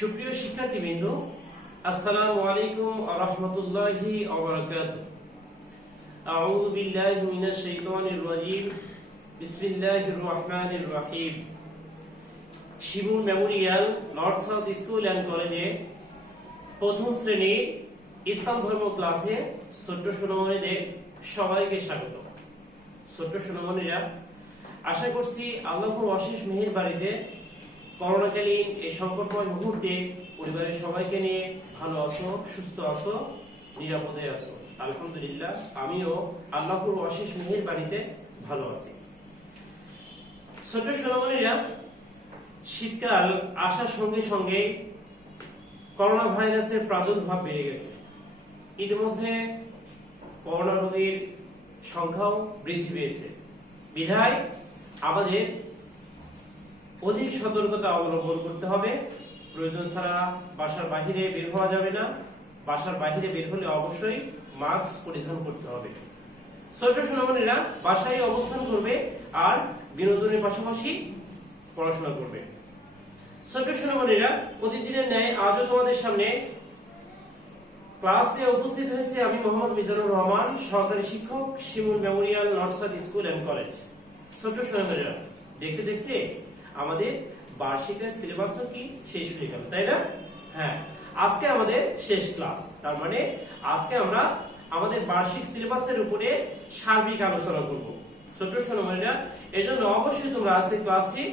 সুপ্রিয় শিক্ষার্থীবৃন্দ, আসসালামু আলাইকুম ওয়া রাহমাতুল্লাহি ওয়া বারাকাতুহু। আউযু বিল্লাহি মিনাশ শাইতানির রাজীম। বিসমিল্লাহির রহমানির রহিম। Shimul memorial north south school and কলেজে প্রথম শ্রেণী ইসলাম ধর্ম ক্লাসে ছোট্ট সোনামণিদের সবাইকে স্বাগত। ছোট্ট সোনামণিরা, আশা করছি আল্লাহর অশেষ মেহেরবাড়িতে করোনাকালীন এই সংকটময় মুহূর্তে পরিবারের সবাইকে নিয়ে ভালো আছো, সুস্থ আছো, নিরাপদে আছো। আলহামদুলিল্লাহ, আমিও আল্লাহর অশেষ মেহেরবাড়িতে ভালো আছি। ছোট সোনামণিরা, শীতকাল আসার সঙ্গে সঙ্গে করোনা ভাইরাসের প্রাদুর্ভাব বেড়ে গেছে। ইতিমধ্যে করোনা রোগীর সংখ্যাও বৃদ্ধি পেয়েছে। বিধায় আমাদের অধিক সতর্কতা অবলম্বন করতে হবে। প্রয়োজন ছাড়া বাসার বাহিরে বের হওয়া যাবে না। বাসার বাহিরে বের হলে অবশ্যই মাস্ক পরিধান করতে হবে। ছোট সোনামণিরা বাসায় অবস্থান করবে আর বিনোদনের পাশাপাশি পড়াশোনা করবে। ছোট সোনামণিরা, প্রতিদিনের ন্যায় আজও তোমাদের সামনে ক্লাস নিয়ে উপস্থিত হয়েছে আমি মোহাম্মদ মিজানুর রহমান, সহকারী শিক্ষক, Shimul memorial north south school and college. ছোট সোনামণিরা, দেখতে দেখতে আমাদের বার্ষিকের সিলেবাসও কি শেষ হয়ে গেল, তাই না? হ্যাঁ, আজকে আমাদের শেষ ক্লাস। তার মানে আজকে আমরা আমাদের বার্ষিক সিলেবাসের উপরে সার্বিক আলোচনা করব। ছোট সোনামণিরা, এজন্য অবশ্যই তোমরা আজকের ক্লাসটি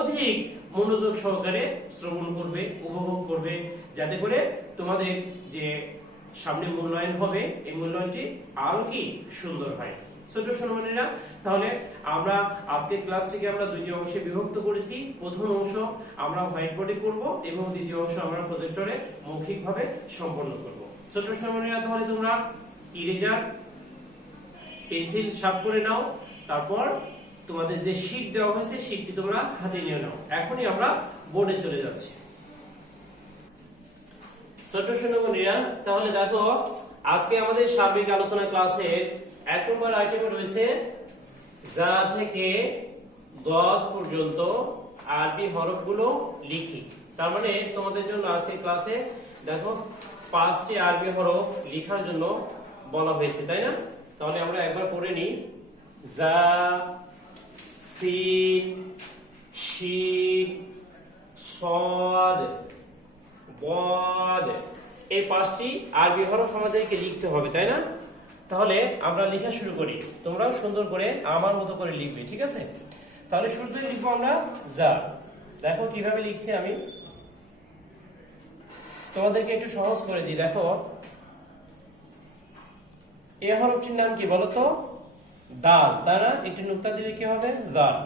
অধিক মনোযোগ সহকারে শ্রবণ করবে, উপভোগ করবে, যাতে করে তোমাদের যে সামনে মূল্যায়ন হবে এই মূল্যায়নটি আরো কি সুন্দর হয়। ছোট সোনামণিরা, তাহলে আমরা আজকে ক্লাসটিকে আমরা দুটি অংশে বিভক্ত করেছি। প্রথম অংশ আমরা হোয়াইট বোর্ডে করব এবং দ্বিতীয় অংশ আমরা প্রজেক্টরে মৌখিকভাবে সম্পন্ন করব। ছোট সোনামণিরা, তাহলে তোমরা ইরেজার পেন্সিল শার্প করে নাও। তারপর তোমাদের যে শীট দেওয়া হয়েছে শীটটি তোমরা হাতে নিয়ে নাও। এখনই আমরা বোর্ডে চলে যাচ্ছি। ছোট সোনামণিরা, তাহলে দেখো আজকে আমাদের সার্বিক আলোচনা ক্লাসে 1 নম্বর আইটেমে রয়েছে যা থেকে গদ পর্যন্ত আরবি হরফগুলো লিখি। তার মানে তোমাদের জন্য আজকে ক্লাসে দেখো 5টি আরবি হরফ লেখার জন্য বলা হয়েছে, তাই না? তাহলে আমরা একবার পড়ে নিই। যা, সিন, শিন, সদ, বদ, এই 5টি আরবি হরফ আমাদেরকে লিখতে হবে, তাই না? তাহলে আমরা লেখা শুরু করি। তোমরাও সুন্দর করে আমার মতো করে লিখবে, ঠিক আছে? তাহলে শুরুতেই লিখবো আমরা যা। দেখো কিভাবে লিখছি আমি, তোমাদেরকে একটু সহজ করে দিই। দেখো, এ হরফটির নাম কি বলতো? দাল, তাই না? একটি নুক্তা দিলে কি হবে? দাল।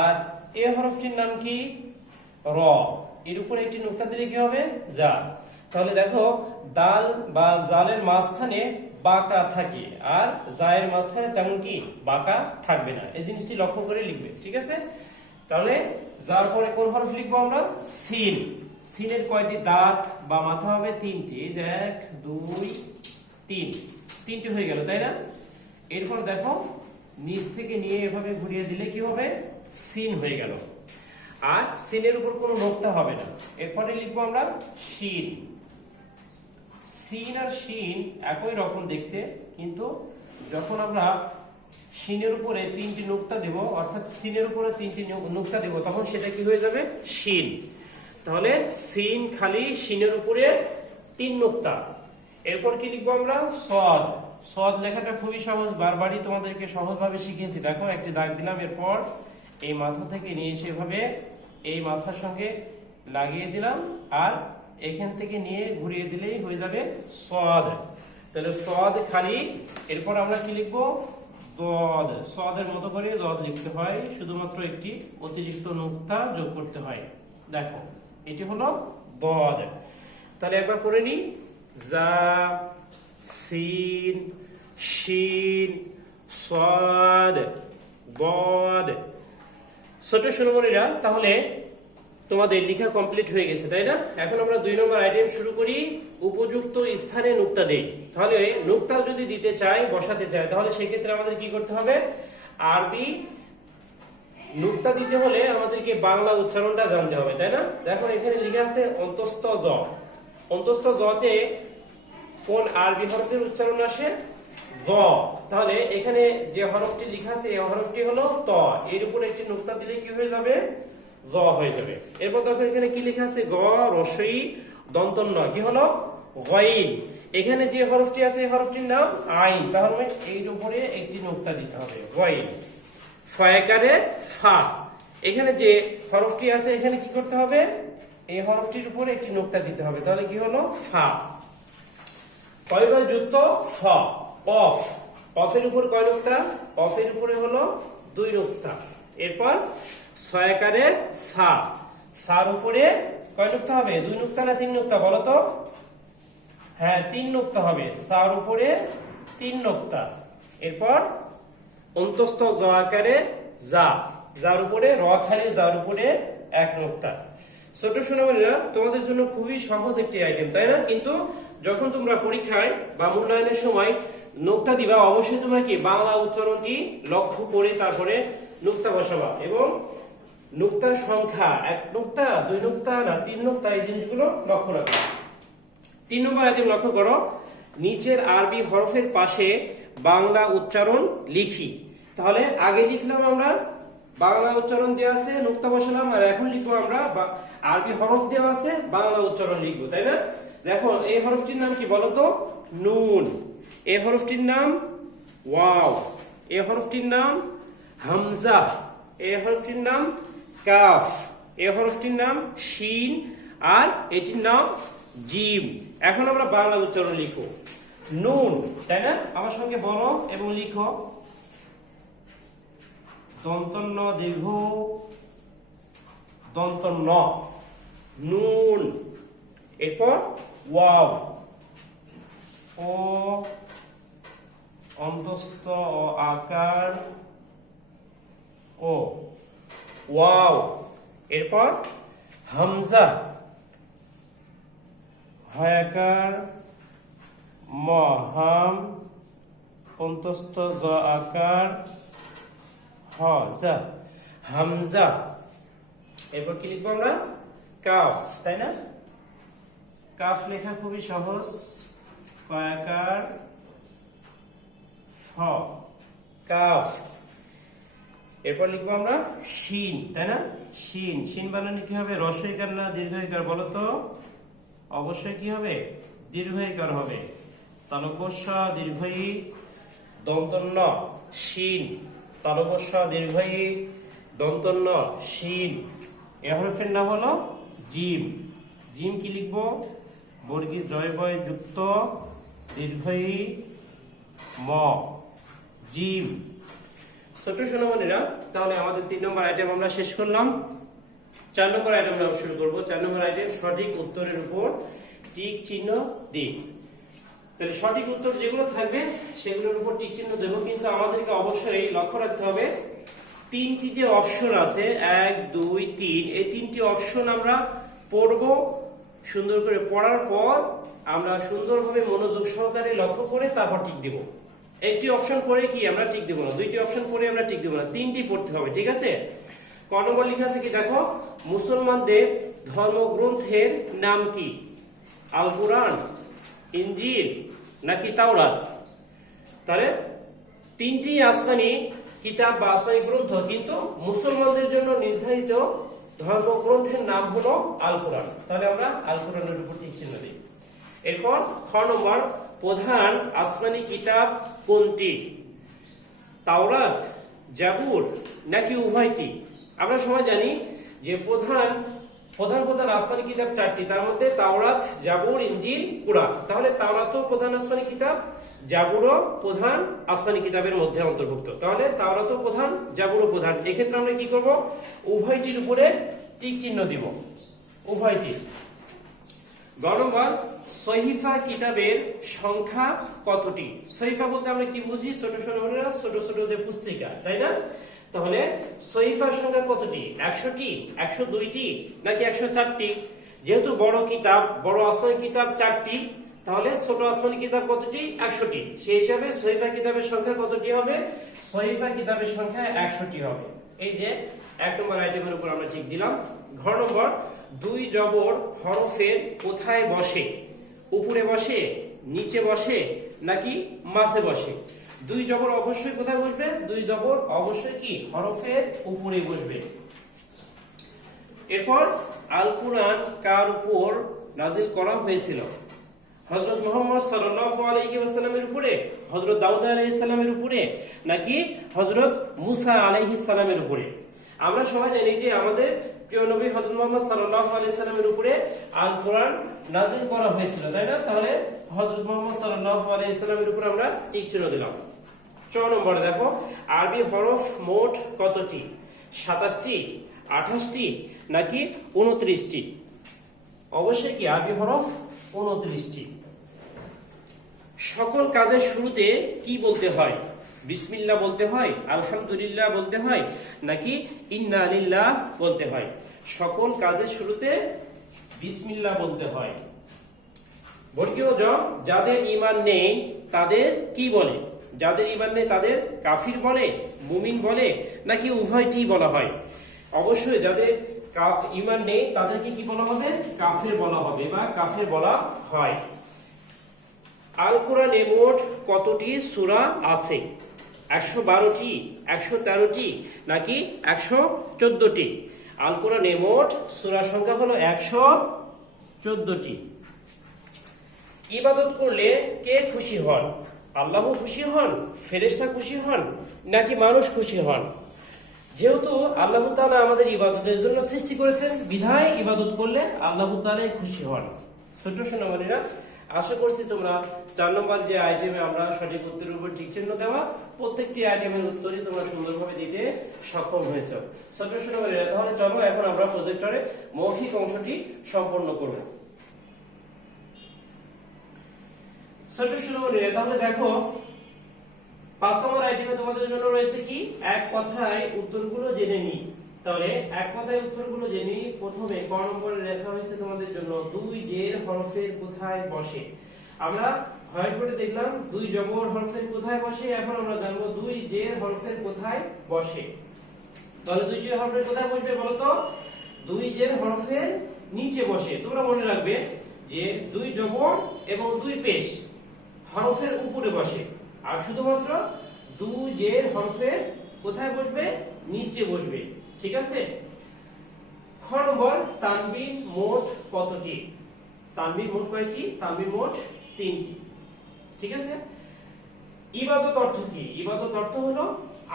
আর এ হরফটির নাম কি? র, এর উপরে একটি নুক্তা দিলে কি হবে? যা। তাহলে দেখো, দাল বা জালের মাঝখানে বাঁকা থাকে আর জায়ের মাঝখানে তেমন কি বাঁকা থাকবে না। এই জিনিসটি লক্ষ্য করে লিখবে, ঠিক আছে? তাহলে যার পরে কোন হরফ লিখবো আমরা? সিন। সিনের কয়টি দাঁত বা মাথা হবে? 3টি। 1 2 3, 3টি হয়ে গেল, তাই না? এরপর দেখো, নিচ থেকে নিয়ে এভাবে ঘুরিয়ে দিলে কি হবে? সিন হয়ে গেল। আর সিনের উপর কোনো নোক্তা হবে না। এরপরে লিখবো আমরা শিন। সিন আর শিন একই রকম দেখতে, কিন্তু যখন আমরা শিনের উপরে 3টি নোক্তা দেব, অর্থাৎ সিনের উপরে 3টি নোক্তা দেব, তখন সেটা কি হয়ে যাবে? শিন। তাহলে সিন খালি, শিনের উপরে 3 নোক্তা। এরপর কি লিখবো আমরা? সদ। সদ লেখাটা খুবই সহজ, বারবারই তোমাদেরকে সহজভাবে শিখিয়েছি। দেখো, একটি দাগ দিলাম, এরপর এই মাথা থেকে নিয়ে এসে এভাবে এই মাথার সঙ্গে লাগিয়ে দিলাম, আর এখান থেকে নিয়ে ঘুরিয়ে দিলেই হয়ে যাবে সদ। তাহলে সদ খালি। এরপর আমরা কি লিখবো? দদ। সদের মতো করে দদ লিখতে হয়, শুধুমাত্র একটি অতিরিক্ত নুক্তা যোগ করতে হয়। দেখো, এটি হলো দদ। তাহলে একবার পড়ে নিই। যা, সিন, শিন, সদ, বদ। ছোট সোনামণিরা, তাহলে তোমাদের লেখা কমপ্লিট হয়ে গেছে, তাই না? এখন আমরা 2 নম্বর আইটেম শুরু করি। উপযুক্ত স্থানে নুক্তা দেই। তাহলে নুক্তা যদি দিতে চাই, বসাতে চাই, তাহলে সেক্ষেত্রে আমাদের কি করতে হবে? আরবি নুক্তা দিতে হলে আমাদেরকে বাংলা উচ্চারণটা জানতে হবে, তাই না? দেখো এখানে লেখা আছে অন্তস্থ জ। অন্তস্থ জতে কোন আরবি হরফের উচ্চারণ আসে? জ। তাহলে এখানে যে হরফটি লেখা আছে এই হরফটি হলো ত, এর উপর একটি নুক্তা দিলে কি হয়ে যাবে? জ হয়ে যাবে। এরপর দেখো এখানে কি লেখা আছে? গ রস্বই দন্ত ন, কি হলো? গাইন। এখানে যে হরফটি আছে এই হরফটির নাম আইন, তাহলে এর উপরে একটি নুক্তা দিতে হবে, গাইন। ফয়াকারে ফা, এখানে যে হরফটি আছে এখানে কি করতে হবে? এই হরফটির উপরে একটি নুক্তা দিতে হবে, তাহলে কি হলো? ফা। কয়বার যুক্ত? ফ। কফ, কফের উপর কয় নুক্তা? কফের উপরে হলো 2 নুক্তা। এরপর ছয়াকারে সা, সার উপরে কয় নুক্তা হবে? 2 নুক্তা না 3 নুক্তা বলো তো? হ্যাঁ 3 নুক্তা হবে, সার উপরে 3 নুক্তা। এরপর অন্তস্থ জ আকারে যা, যার উপরে র আকারে যার উপরে 1 নুক্তা। ছোট সোনামণিরা, তোমাদের জন্য খুবই সহজ একটি আইটেম, তাই না? কিন্তু যখন তোমরা পরীক্ষায় বা মূল্যায়নের সময় নুক্তা দিবা, অবশ্যই তোমরা কি বাংলা উচ্চারণটি লক্ষ্য করে তারপরে নুক্তা বসাবা, এবং নুক্তার সংখ্যা 1 নুক্তা 2 নুক্তা না 3 নুক্তা, এই জিনিসগুলো লক্ষ্য রাখবে। 3 নম্বর আইটেম লক্ষ্য করো, নিচের আরবি হরফের পাশে বাংলা উচ্চারণ লিখি। তাহলে আগে লিখলাম আমরা বাংলা উচ্চারণ দেওয়া আছে, নুক্তা বসালাম, আর এখন লিখবো আমরা আরবি হরফ দেওয়া আছে, বাংলা উচ্চারণ লিখবো, তাই না? দেখো এই হরফটির নাম কি বলতো? নুন। এই হরফটির নাম ওয়াও। এই হরফটির নাম হামজা। এই হরফটির নাম কাফ। এই হরফটির নাম শিন, আর এটির নাম জিম। এখন আমরা বাংলা উচ্চারণ লিখো। নুন, তাই না? আমার সঙ্গে বলো এবং লিখো। দন্তন্য দীর্ঘ দন্তন্য, নুন। এরপর ওয়াও, ও অন্তস্থ ও আকার ও, ওয়াও। এরপর হামজা, হয়াকার ম, হাম অন্তস্থ জ আকার হ, যা, হামজা। এরপর কি লিখবো আমরা? কাফ, তাই না? কাফ লেখা খুবই সহজ, হয়াকার ফ, কাফ। এরপর লিখবো আমরা শিন, তাই না? শিন। শিন বানানো কি হবে? রস্বইকার না দীর্ঘইকার বলো তো? অবশ্যই কি হবে? দীর্ঘইকার হবে। তালব্য দীর্ঘই দন্তন্য শিন, তালব্য দীর্ঘই দন্তন্য শিন। এ হরফের নাম হলো জিম। জিম কি লিখবো? বর্গীয় জয়বয় যুক্ত দীর্ঘই ম, জিম। ছোট সোনামণিরা, তাহলে আমাদের 3 নম্বর আইটেম আমরা শেষ করলাম। 4 নম্বর আইটেম আমরা শুরু করব। 4 নম্বর আইটেম সঠিক উত্তরের উপর টিক চিহ্ন দিই। তাহলে সঠিক উত্তর যেগুলো থাকবে সেগুলোর উপর টিক চিহ্ন দেব, কিন্তু আমাদেরকে অবশ্যই লক্ষ্য রাখতে হবে 3টি যে অপশন আছে 1 2 3, এই 3টি অপশন আমরা পড়ব। সুন্দর করে পড়ার পর আমরা সুন্দরভাবে মনোযোগ সহকারে লক্ষ্য করে তারপর টিক দেব। একটি অপশন পড়ে কি আমরা টিক দেব না, 2টি অপশন পড়ে আমরা টিক দেব না, 3টি পড়তে হবে, ঠিক আছে? ক নম্বর লেখা আছে কি দেখো, মুসলমানদের ধর্মগ্রন্থের নাম কি? আল কুরআন, ইনজিল নাকি তাওরাত? তাহলে 3টি আসমানি কিতাব বা আসমানি গ্রন্থ, কিন্তু মুসলমানদের জন্য নির্ধারিত ধর্মগ্রন্থের নাম হলো আল কুরআন। তাহলে আমরা আল কুরআনের উপর টিক চিহ্ন দিই। এরপর খ নম্বর, প্রধান আসমানি কিতাব কোনটি? তাওরাত, জাবুর নাকি উভয়টি? আমরা সবাই জানি যে প্রধান আসমানি কিতাব 4টি, তার মধ্যে তাওরাত, জাবুর, ইনজিল, কুরআন। তাহলে তাওরাতও প্রধান আসমানি কিতাব, জাবুরও প্রধান আসমানি কিতাবের মধ্যে অন্তর্ভুক্ত। তাহলে তাওরাতও প্রধান, জাবুরও প্রধান। এক্ষেত্রে আমরা কি করব? উভয়টির উপরে টিক চিহ্ন দিব, উভয়টি। গ নম্বর, সহিফা কিতাবের সংখ্যা কতটি? সহিফা বলতে আমরা কি বুঝি? ছোট ছোট যে পুস্তিকা, তাই না? তাহলে সহিফার সংখ্যা কতটি? 100টি, 102টি নাকি 104টি? যেহেতু বড় কিতাব, বড় আসমানি কিতাব 4টি, তাহলে ছোট আসমানি কিতাব কতটি? 100টি। সেই হিসাবে সহিফা কিতাবের সংখ্যা কতটি হবে? সহিফা কিতাবের সংখ্যা 100টি হবে। এই যে এক নম্বর আইটেমের উপর আমরা টিক দিলাম। ঘ নম্বর, দুই জবর হরফের কোথায় বসে? উপরে বসে, নিচে বসে, নাকি মাঝে বসে? দুই জবর অবশ্যই কোথায় বসবে? দুই জবর অবশ্যই কি হরফের উপরে বসবে। এরপর আল কুরআন কার উপর নাজিল করা হয়েছিল? হযরত মুহাম্মদ সাল্লাল্লাহু আলাইহি ওয়াসাল্লামের উপরে, হযরত দাউদ আলাইহিস সালামের উপরে, নাকি হযরত মুসা আলাইহিস সালামের উপরে? আমরা সবাই জানি যে আমাদের প্রিয় নবী হযরত মুহাম্মদ সাল্লাল্লাহু আলাইহি সাল্লামের উপরে আল কুরআন নাজিল করা হয়েছিল, তাই না? তাহলে হযরত মুহাম্মদ সাল্লাল্লাহু আলাইহি সাল্লামের উপরে আমরা টিক চিহ্ন দিলাম। 4 নম্বরে দেখো, আরবি হরফ মোট কতটি? 27টি, 28টি, নাকি 29টি? অবশ্যই কি আরবি হরফ 29টি। সকল কাজের শুরুতে কি বলতে হয়? বিসমিল্লাহ বলতে হয়, আলহামদুলিল্লাহ বলতে হয়, নাকি ইন্না লিল্লাহ বলতে হয়? সকল কাজের শুরুতে বিসমিল্লাহ বলতে হয়। বর্গীয় জ, যাদের ঈমান নেই তাদের কি বলে? যাদের ঈমান নেই তাদের কাফির বলে, মুমিন বলে, নাকি উভয়টি বলা হয়? অবশ্যই যাদের ঈমান নেই তাদেরকে কি বলা হবে? কাফির বলা হবে বা কাফির বলা হয়। আল কোরআনে মোট কতটি সূরা আছে? 112টি, 113টি, নাকি 114টি? আল কোরআনে মোট সূরা সংখ্যা হলো 114টি। ইবাদত করলে কে খুশি হন? আল্লাহ খুশি হন, ফেরেশতা খুশি হন, নাকি মানুষ খুশি হন? যেহেতু আল্লাহ তাআলা আমাদের ইবাদতের জন্য সৃষ্টি করেছেন, বিধায় ইবাদত করলে আল্লাহ তাআলাই খুশি হন। ছোট সোনামণিরা, আশা করছি তোমরা 4 নম্বর যে আইটেমে আমরা সঠিক উত্তরের উপর টিক চিহ্ন দেওয়া, প্রত্যেকটি আইটেমের উত্তরই তোমরা সুন্দরভাবে দিতে সক্ষম হয়েছো। ছোট সোনামণিরা, তাহলে চলো এখন আমরা প্রজেক্টরে মৌখিক অংশটি সম্পন্ন করব। ছোট সোনামণিরা, তাহলে দেখো 5 নম্বর আইটেমে তোমাদের জন্য রয়েছে কি? এক কথায় উত্তরগুলো জেনে নিই। তাহলে এক কথায় উত্তরগুলো জেনে নিই। প্রথমে ক নম্বরে লেখা হয়েছে তোমাদের জন্য, দুই জের হরফের কোথায় বসে? আমরা হোয়াইট বোর্ডে দেখলাম দুই জবর হরফের কোথায় বসে, এখন আমরা জানবো দুই জের হরফের কোথায় বসে। তাহলে দুই জের হরফের কোথায় বসবে বলো তো? দুই জের হরফের নিচে বসে। তোমরা মনে রাখবে যে দুই জবর এবং দুই পেশ হরফের উপরে বসে, আর শুধুমাত্র দুই জের হরফের কোথায় বসবে? নিচে বসবে। ঠিক আছে। খ নম্বর, তানবিন মোট কতটি? তানবিন মোট কয়টি? তানবিন মোট 3টি। ঠিক আছে। ইবাদত অর্থ কি? ইবাদত অর্থ হলো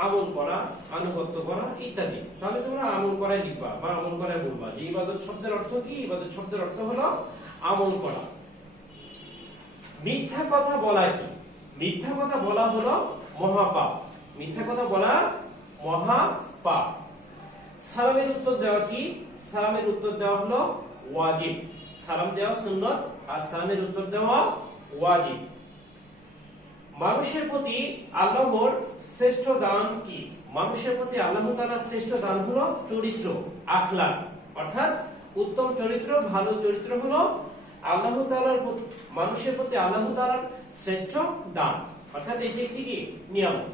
আমল করা, আনুগত্য করা ইত্যাদি। তাহলে তোমরা আমল করাই লিখবা বা আমল করাই বলবা যে ইবাদত শব্দের অর্থ কি? ইবাদত শব্দের অর্থ হলো আমল করা। মিথ্যা কথা বলা কি? মিথ্যা কথা বলা হলো মহাপাপ। মিথ্যা কথা বলা মহাপাপ। সালামের উত্তর দেওয়া কি? সালামের উত্তর দেওয়া হলো ওয়াজিব। সালাম দেওয়া সুন্নাত আর সালামের উত্তর দেওয়া ওয়াজিব। মানুষের প্রতি আল্লাহর শ্রেষ্ঠ দান কি? মানুষের প্রতি আল্লাহ তাআলার শ্রেষ্ঠ দান হলো চরিত্র, আখলাক, অর্থাৎ উত্তম চরিত্র, ভালো চরিত্র হলো আল্লাহ তাআলার মানুষের প্রতি আল্লাহ তাআলার শ্রেষ্ঠ দান, অর্থাৎ এটি একটি কি নিয়ামত।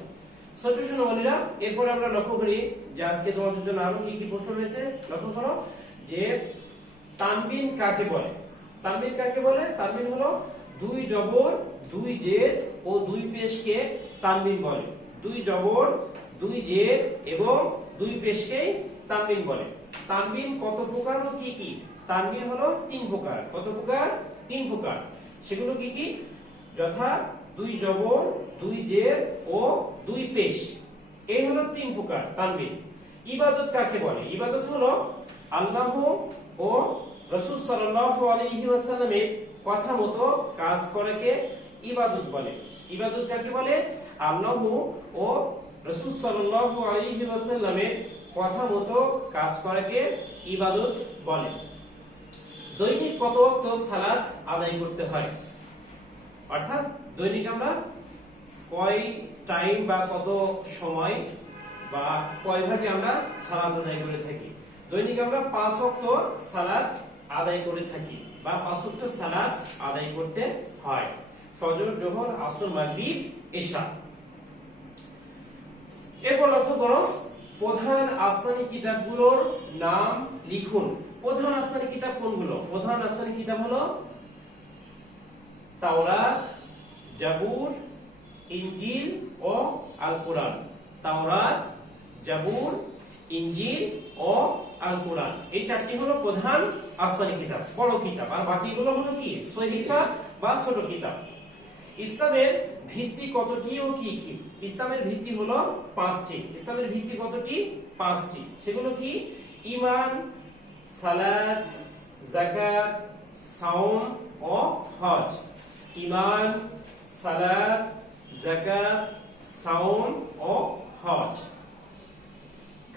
ছোট সোনামণিরা, এরপর আমরা লক্ষ্য করি যে আজকে তোমাদের জন্য আরো কি কি প্রশ্ন রয়েছে। লক্ষ্য করো যে তানবিন কাকে বলে? তানবিন কাকে বলে? তানবিন হলো দুই জবর, দুই জের ও দুই পেশকে তানবিন বলে। দুই জবর, দুই জের এবং দুই পেশকে তানবিন বলে। তানবিন কত প্রকার ও কি কি? তানবিন হলো 3 প্রকার। কত প্রকার? 3 প্রকার। সেগুলো কি কি? যথা দুই জবর, দুই জের ও দুই পেশ। এই হলো 3 প্রকার তানবিন। ইবাদত কাকে বলে? ইবাদত হলো আল্লাহ ও রাসূল সাল্লাল্লাহু আলাইহি ওয়াসাল্লামের কথা মতো কাজ করাকে ইবাদত বলে। ইবাদত কাকে বলে? আল্লাহ ও রাসূল সাল্লাল্লাহু আলাইহি ওয়াসাল্লামের কথা মতো কাজ করাকে ইবাদত বলে। দৈনিক কত ওয়াক্ত সালাত আদায় করতে হয়? অর্থাৎ দৈনিক আমরা কয় টাইম বা কত সময় বা কয় ভাগে আমরা সালাত আদায় করে থাকি? দৈনিক আমরা 5 ওয়াক্ত সালাত আদায় করে থাকি বা 5 ওয়াক্ত সালাত আদায় করতে হয়। ফজর, যোহর, আসর, মাগরিব, ইশা। এরপর লক্ষ্য করো প্রধান আসমানি কিতাবগুলোর নাম লিখুন। প্রধান আসমানি কিতাব কোনগুলো? প্রধান আসমানি কিতাব হলো তাওরাত, জাবুর, ইনজিল ও আল কোরআন। তাওরাত, জাবুর, ইনজিল ও আল কোরআন, এই চারটি হলো প্রধান আসমানি কিতাব, বড় কিতাব। আর বাকিগুলো হলো কি? সহিফা বা ছোট কিতাব। ইসলামের ভিত্তি কতটি ও কি কি? ইসলামের ভিত্তি হলো 5টি। ইসলামের ভিত্তি কতটি? 5টি। সেগুলো কি? ঈমান, সালাত, যাকাত, সাওম ও হজ। ঈমান, সালাত, যাকাত, সাওম ও হজ।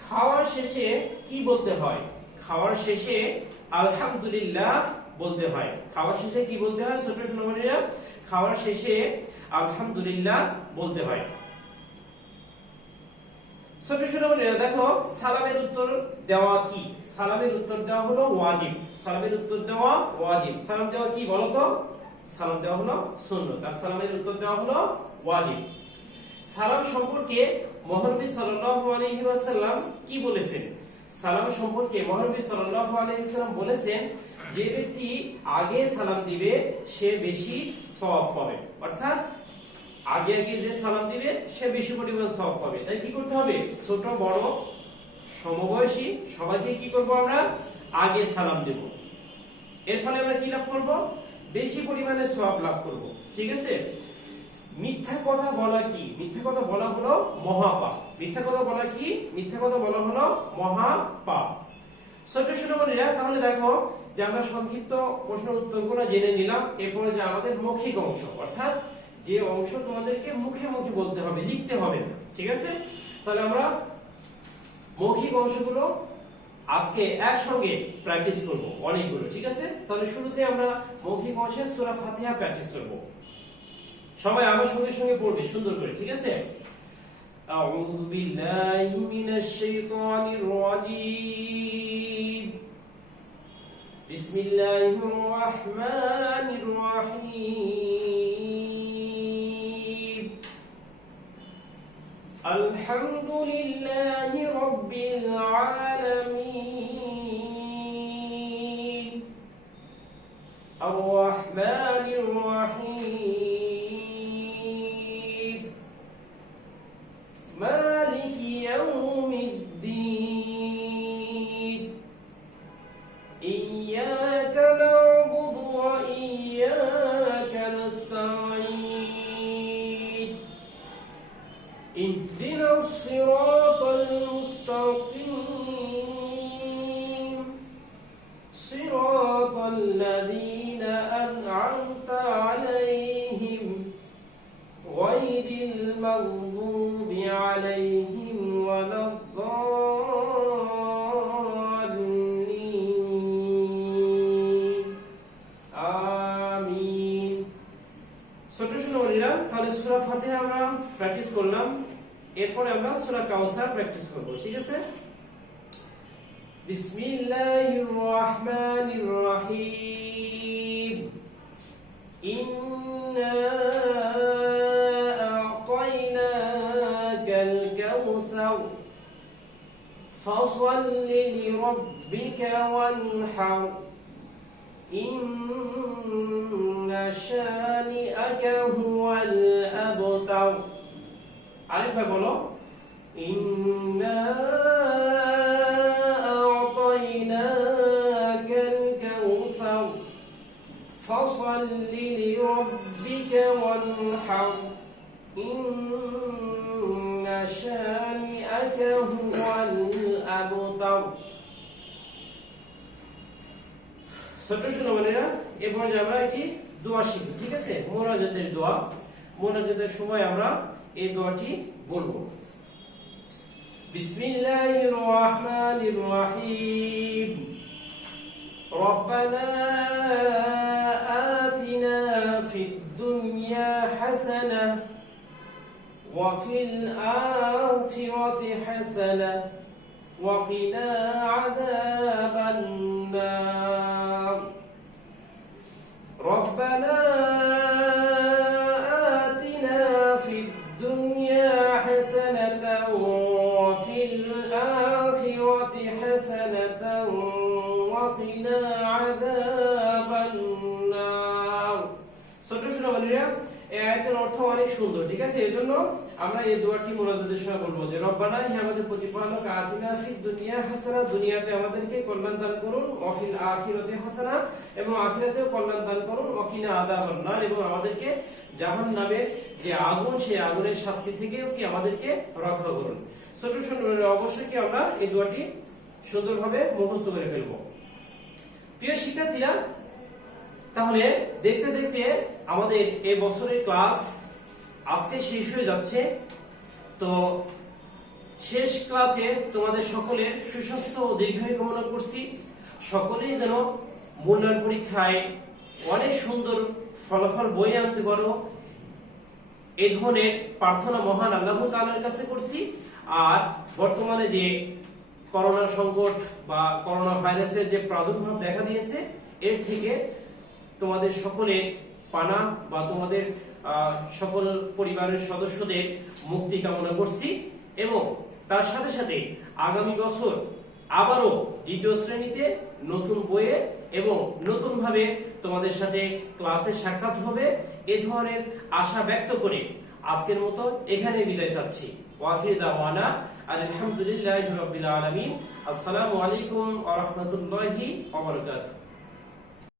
খাওয়ার শেষে কি বলতে হয়? খাওয়ার শেষে আলহামদুলিল্লাহ বলতে হয়। খাওয়ার শেষে কি বলতে হয় ছোট সোনামণিরা? খাওয়ার শেষে আলহামদুলিল্লাহ বলতে হয়। ছোট সোনামণিরা দেখো, সালামের উত্তর দেওয়া কি? সালামের উত্তর দেওয়া হলো ওয়াজিব। সালামের উত্তর দেওয়া ওয়াজিব। সালাম দেওয়া কি বলো তো? সালাম দেওয়া হলো সুন্নাত, আর সালামের উত্তর দেওয়া হলো ওয়াজিব। সালাম সম্পর্কে মহানবী সাল্লাল্লাহু আলাইহি ওয়াসাল্লাম কি বলেছেন? সালাম সম্পর্কে মহানবী সাল্লাল্লাহু আলাইহি ওয়াসাল্লাম বলেছেন, যে ব্যক্তি আগে সালাম দিবে সে বেশি সওয়াব পাবে। অর্থাৎ আগে আগে যে সালাম দিবে সে বেশি পরিমাণ সওয়াব পাবে। তাই কি করতে হবে? ছোট বড় সমবয়সী সবাইকে কি করব? আমরা আগে সালাম দেব। এর ফলে আমরা কি লাভ করব? বেশি পরিমাণে সওয়াব লাভ করব। ঠিক আছে? মিথ্যা কথা বলা কি? মিথ্যা কথা বলা হলো মহাপাপ। মিথ্যা কথা বলা কি? মিথ্যা কথা বলা হলো মহাপাপ। ছোট সোনামণিরা, তাহলে দেখো যে আমরা সংক্ষিপ্ত প্রশ্ন উত্তরগুলো জেনে নিলাম। এরপরে যে আমাদের মৌখিক অংশ, অর্থাৎ যে অংশ তোমাদেরকে মুখে মুখে বলতে হবে, লিখতে হবে না। ঠিক আছে? তাহলে আমরা মৌখিক অংশগুলো আজকে একসঙ্গে প্র্যাকটিস করব, অনেকগুলো। ঠিক আছে? তাহলে শুরুতে আমরা মৌখিক অংশের সূরা ফাতিহা প্র্যাকটিস করব। সবাই আমার সঙ্গে সঙ্গে পড়বে সুন্দর করে। ঠিক আছে? আউযু বিল্লাহি মিনাশ শাইতানির রাজীম। বিসমিল্লাহির রাহমানির রাহিম। আলহামদুলিল্লাহি রাব্বিল আলামিন। আর রাহমানির রাহিম। مالك يوم الدين. إياك نعبد وإياك نستعين. اهدنا الصراط المستقيم. صراط الذين أنعمت عليهم غير المغضوب عليهم ولا الضالين. আমিন। ছোট সোনামণিরা, তাহলে সূরা ফাতিহা আমরা প্র্যাকটিস করলাম। এরপরে আমরা সূরা কাউসার প্র্যাকটিস করব। ঠিক আছে? বিসমিল্লাহির রাহমানির রাহিম। ইন্না فصل لربك وانحر. إن شانئك هو الأبتر. আরেকবার বলো। إنا أعطيناك الكوثر فصل لربك وانحر. إن شانئك هو الأبتر. ছোট সোনামণিরা, এরপর আমরা একটি দোয়া শিখব। ঠিক আছে? মোনাজাতের দোয়া। মোনাজাতের সময় আমরা এই দোয়াটি বলবো। বিসমিল্লাহির রাহমানির রাহিম। রব্বানা আতিনা ফিদ দুনিয়া হাসানাহ وفي الآخرة حسنة وقنا عذاب النار. ربنا آتنا في الدنيا حسنة وفي الآخرة আযাবান নার। ছোট সোনামণিরা, এই আয়াতের অর্থ অনেক সুন্দর, ঠিক আছে? এজন্য আমরা এই দোয়াটি মুনাজাতের সময় বলবো যে রব্বানা, হে আমাদের প্রতিপালক, আতিনা ফিদ দুনিয়া হাসানা, দুনিয়াতে আমাদেরকে কল্যাণ দান করুন, ওয়া ফিল আখিরাতি হাসানা, এবং আখিরাতেও কল্যাণ দান করুন, ওয়া কিনা আযাবান নার, এবং আমাদেরকে জাহান্নামের যে আগুন, সেই আগুনের শাস্তি থেকেও কি আমাদেরকে রক্ষা করুন। ছোট সোনামণিরা, অবশ্যই কি আমরা এই দোয়াটি সুন্দরভাবে মুখস্থ করে ফেলবো। প্রিয় শিক্ষার্থীরা, তাহলে দেখতে দেখতে আমাদের এই বছরের ক্লাস আজকে শেষ হয়ে যাচ্ছে। তো শেষ ক্লাসে তোমাদের সকলের সুস্বাস্থ্য ও দীর্ঘায়ু কামনা করছি। সকলেই যেন মূল্যায়ন পরীক্ষায় অনেক সুন্দর ফলাফল বয়ে আনতে পারো, এই ধরনের প্রার্থনা মহান আল্লাহ তাআলার কাছে করছি। আর বর্তমানে যে করোনা সংকট বা করোনা ভাইরাসের যে প্রাদুর্ভাব দেখা দিয়েছে, এর থেকে তোমাদের সকলে পানা বা তোমাদের সকল পরিবারের সদস্যদের মুক্তি কামনা করছি, এবং তার সাথে সাথে আগামী বছর আবারও দ্বিতীয় শ্রেণীতে নতুন বইয়ে এবং নতুন ভাবে তোমাদের সাথে ক্লাসে সাক্ষাৎ হবে, এ ধরনের আশা ব্যক্ত করে আজকের মতো এখানে বিদায় চাচ্ছি। ওয়াখির দাওয়ানা আলহামদুলিল্লাহি রাব্বিল আলামিন। আসসালামু আলাইকুম ওয়া রাহমাতুল্লাহি ওয়া বারাকাতুহু।